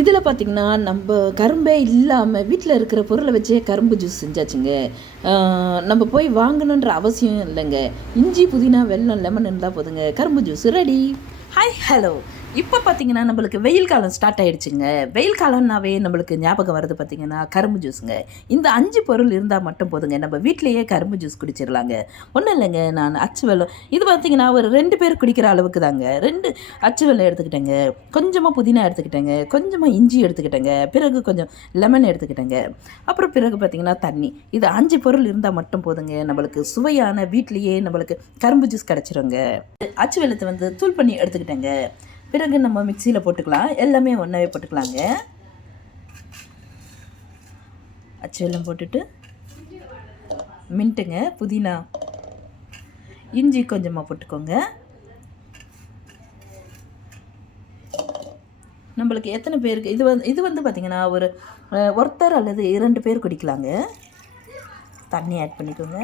இதில் பார்த்திங்கன்னா நம்ம கரும்பே இல்லாமல் வீட்டில் இருக்கிற பொருளை வச்சே கரும்பு ஜூஸ் செஞ்சாச்சுங்க. நம்ம போய் வாங்கணுன்ற அவசியம் இல்லைங்க. இஞ்சி, புதினா, வெல்லம், லெமன் இருந்தால் போதுங்க, கரும்பு ஜூஸ் ரெடி. Hi, hello. இப்போ பார்த்திங்கன்னா நம்மளுக்கு வெயில் காலம் ஸ்டார்ட் ஆகிடுச்சுங்க. வெயில் காலம்னாவே நம்மளுக்கு ஞாபகம் வருது பார்த்திங்கன்னா கரும்பு ஜூஸுங்க. இந்த 5 பொருள் இருந்தால் மட்டும் போதுங்க, நம்ம வீட்டிலையே கரும்பு ஜூஸ் குடிச்சிடலாங்க. ஒன்றும் இல்லைங்க, நான் அச்சு வெல்லம் இது பார்த்திங்கன்னா ஒரு 2 பேர் குடிக்கிற அளவுக்கு தாங்க. 2 அச்சு வெல்லம் எடுத்துக்கிட்டேங்க, கொஞ்சமாக புதினா எடுத்துக்கிட்டேங்க, கொஞ்சமாக இஞ்சி எடுத்துக்கிட்டேங்க, பிறகு கொஞ்சம் லெமன் எடுத்துக்கிட்டேங்க, அப்புறம் பிறகு பார்த்திங்கன்னா தண்ணி. இது 5 பொருள் இருந்தால் மட்டும் போதுங்க, நம்மளுக்கு சுவையான வீட்லேயே நம்மளுக்கு கரும்பு ஜூஸ் கிடச்சிருங்க. அச்சு வெல்லத்தை தூள் பண்ணி எடுத்துக்கிட்டேங்க. பிறகு நம்ம மிக்சியில் போட்டுக்கலாம், எல்லாமே ஒன்றாவே போட்டுக்கலாங்க. அச்சு வெல்லம் போட்டுட்டு மின்ட்டுங்க, புதினா, இஞ்சி கொஞ்சமாக போட்டுக்கோங்க. நம்மளுக்கு எத்தனை பேருக்கு இது பார்த்திங்கன்னா ஒரு ஒருத்தர் அல்லது 2 பேர் குடிக்கலாங்க. தண்ணி ஆட் பண்ணிக்கோங்க.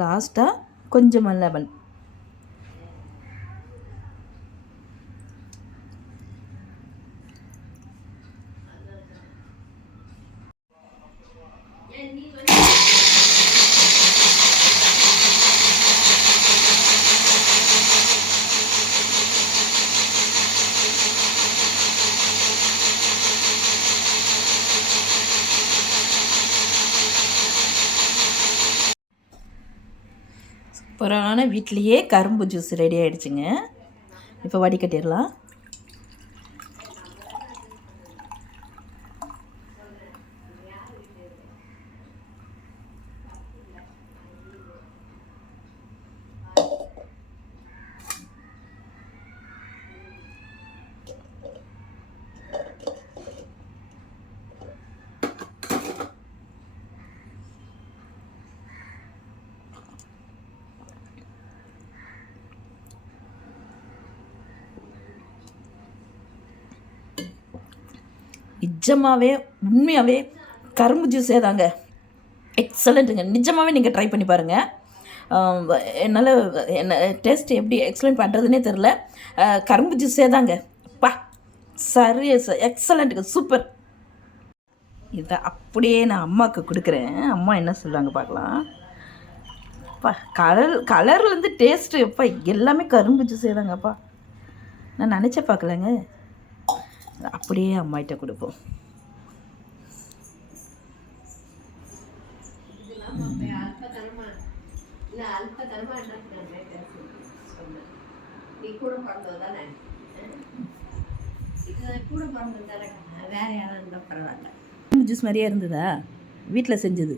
லாஸ்ட்டாக கொஞ்சமாக லெமன். சூப்பரான வீட்லேயே கரும்பு ஜூஸ் ரெடி ஆகிடுச்சுங்க. இப்போ வடிகட்டிடலாம். நிஜமாகவே உண்மையாகவே கரும்பு ஜூஸே தாங்க எக்ஸலண்ட்டுங்க. நிஜமாகவே நீங்கள் ட்ரை பண்ணி பாருங்கள். என்னால் என்ன டேஸ்ட் எப்படி எக்ஸ்பிளைன் பண்ணுறதுனே தெரில. கரும்பு ஜூஸே தாங்க. பா, சரி, எக்ஸலண்ட்டுங்க, சூப்பர். இதை அப்படியே நான் அம்மாவுக்கு கொடுக்குறேன். அம்மா என்ன சொல்லுவாங்க பார்க்கலாம். அப்பா, கலர்லேருந்து டேஸ்ட்டு எப்பா எல்லாமே கரும்பு ஜூஸே தாங்கப்பா. நான் நினச்ச பார்க்கலங்க. அப்படியே அம்மாகிட்ட கொடுப்போம். ஜூஸ் மாதிரியே இருந்ததா வீட்டில் செஞ்சது?